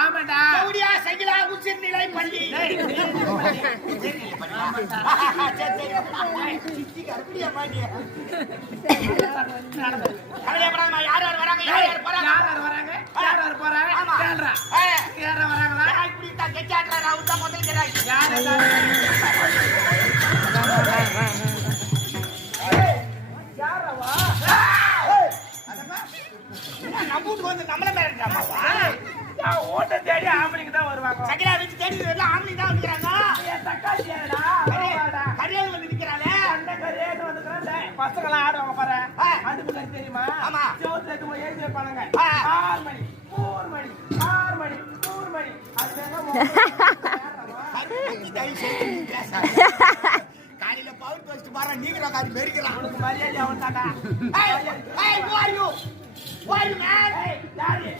ஆமாடா. கவுடியா சகிலா உச்சிர் நிலை பள்ளி. கவலைப்படாதம்மா. யார் யார் வராங்க, யார் யார் போறாங்க, யார் யார் வராங்க, யார் யார் போறாங்க? கேளுடா. யார் வராங்களா? இப்படி தான் கெச்சாட்றா. நான் உத்தா முதல்ல கேட்கிறேன். யார் யாரவா? நம்ம வீட்டுக்கு வந்து நம்மள மேலாமாவா? ஓட்ட தேடி ஆம்பளைக்கு தான் வருவாங்க. சகிலா வச்சு தேடி எல்லாம் ஆம்பளை தான் வந்துக்கிறாங்க. தக்காளி கரையால் வந்து நிக்கிறாளே. அந்த கரையாடு வந்துக்கிறான். பசங்களாம் ஆடுவாங்க பாரு. அதுக்கு கறி தெரியுமா? ஆமா. சோத்துல எடுத்து எழுதி வைப்பானுங்க. 6 மணி 4 மணி 6 மணி 4 மணி. காலையில பவுல் போஸ்ட் பாரு. நீங்களா காரி மெரிக்கலாம். உனக்கு மரியாதை அவன் தாண்டா. Hey, who are you? Who are you, man? யாரு?